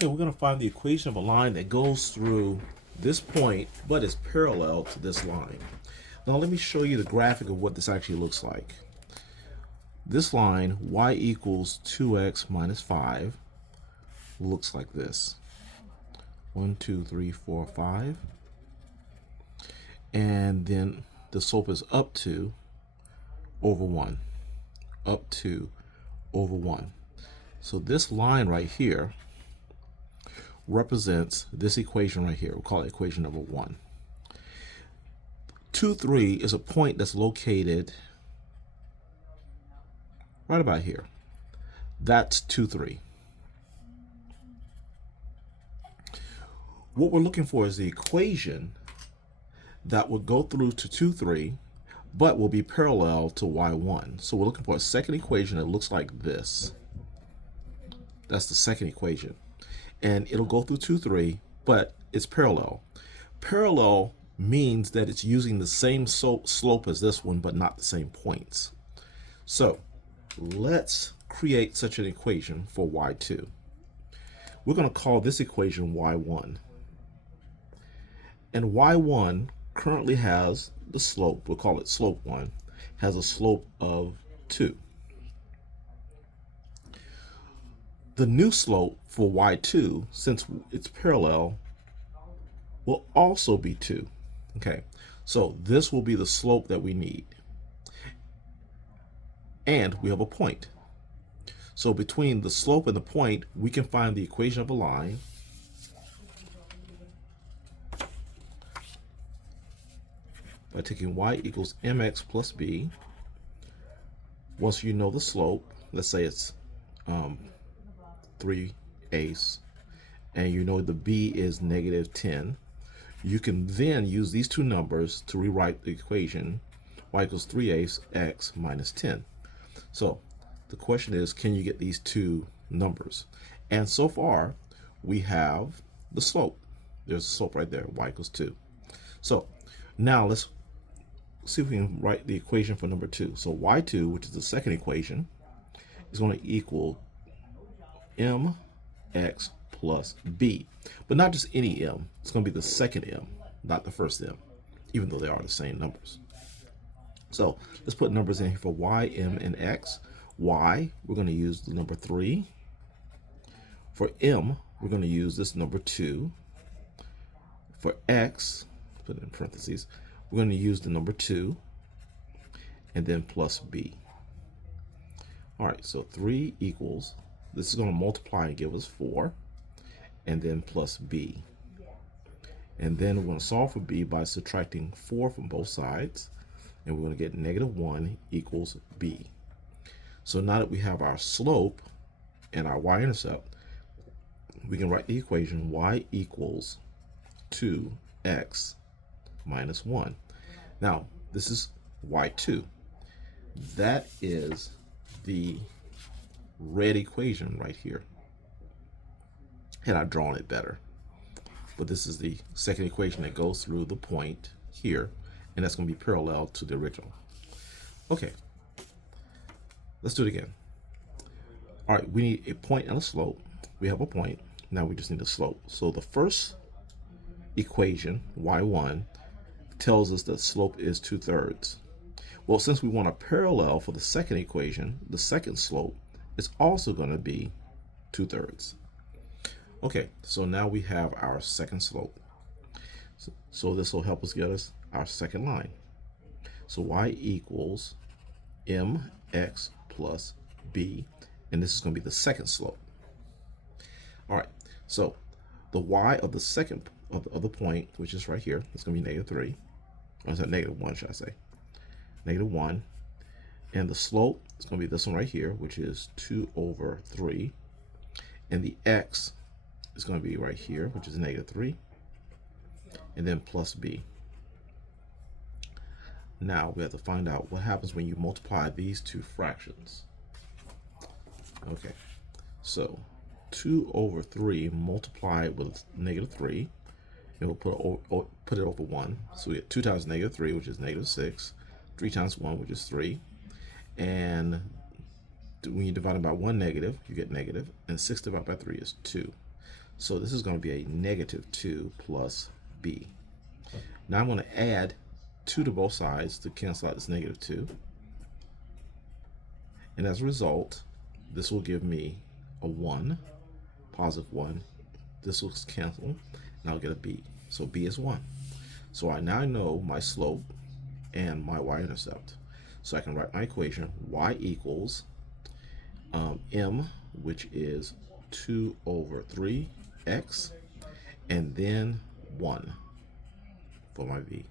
Okay, we're going to find the equation of a line that goes through this point, but is parallel to this line. Now let me show you the graphic of what this actually looks like. This line, y equals 2x minus 5, looks like this. 1, 2, 3, 4, 5. And then the slope is up to over 1. Up to over 1. So this line right here represents this equation right here. We'll call it equation number 1. 2, 3 is a point that's located right about here. That's 2, 3. What we're looking for is the equation that will go through to 2, 3, but will be parallel to y1. So we're looking for a second equation that looks like this. That's the second equation. And it'll go through 2, 3, but it's parallel. Parallel means that it's using the same slope as this one, but not the same points. So let's create such an equation for y2. We're going to call this equation y1. And y1 currently has the slope, we'll call it slope 1, has a slope of 2. The new slope for y2, since it's parallel, will also be 2. Okay, so this will be the slope that we need. And we have a point. So between the slope and the point, we can find the equation of a line. By taking y equals mx plus b. Once you know the slope, let's say it's 3/8, and you know the b is negative 10, you can then use these two numbers to rewrite the equation y equals 3/8 x minus 10. So the question is, can you get these two numbers? And so far, we have the slope. There's a slope right there, y equals 2. So now let's see if we can write the equation for number 2. So y2, which is the second equation, is going to equal mx plus b. But not just any m. It's going to be the second m, not the first m, even though they are the same numbers. So let's put numbers in here for y, m, and x. Y, we're going to use the number 3. For m, we're going to use this number 2. For x, put it in parentheses, we're going to use the number 2, and then plus b. All right, so 3 equals, this is going to multiply and give us 4, and then plus b. And then we're going to solve for b by subtracting 4 from both sides, and we're going to get negative 1 equals b. So now that we have our slope and our y-intercept, we can write the equation y equals 2x minus 1. Now, this is y2. That is the red equation right here. Had I drawn it better. But this is the second equation that goes through the point here, and that's going to be parallel to the original. Okay, let's do it again. All right, we need a point and a slope. We have a point. Now we just need a slope. So the first equation, y1, tells us that slope is 2/3. Well, since we want a parallel for the second equation, the second slope is also going to be 2/3. Okay, so now we have our second slope. So this will help us get us our second line. So y equals mx plus b, and this is going to be the second slope. All right, so the y of the second of the point, which is right here, is going to be negative 3. Or is that negative 1, should I say? Negative 1. And the slope is going to be this one right here, which is 2/3. And the x is going to be right here, which is negative 3. And then plus b. Now we have to find out what happens when you multiply these two fractions. Okay, so 2/3 multiplied with negative 3. And we'll put it over 1. So we get 2 times negative 3, which is negative 6. 3 times 1, which is 3. And when you divide it by 1 negative, you get negative. And 6 divided by 3 is 2. So this is going to be a negative 2 plus b. Now I'm going to add 2 to both sides to cancel out this negative 2. And as a result, this will give me a 1, positive 1. This will cancel, and I'll get a b. So b is 1. So I now know my slope and my y-intercept. So I can write my equation, y equals m, which is 2 over 3x, and then 1 for my v.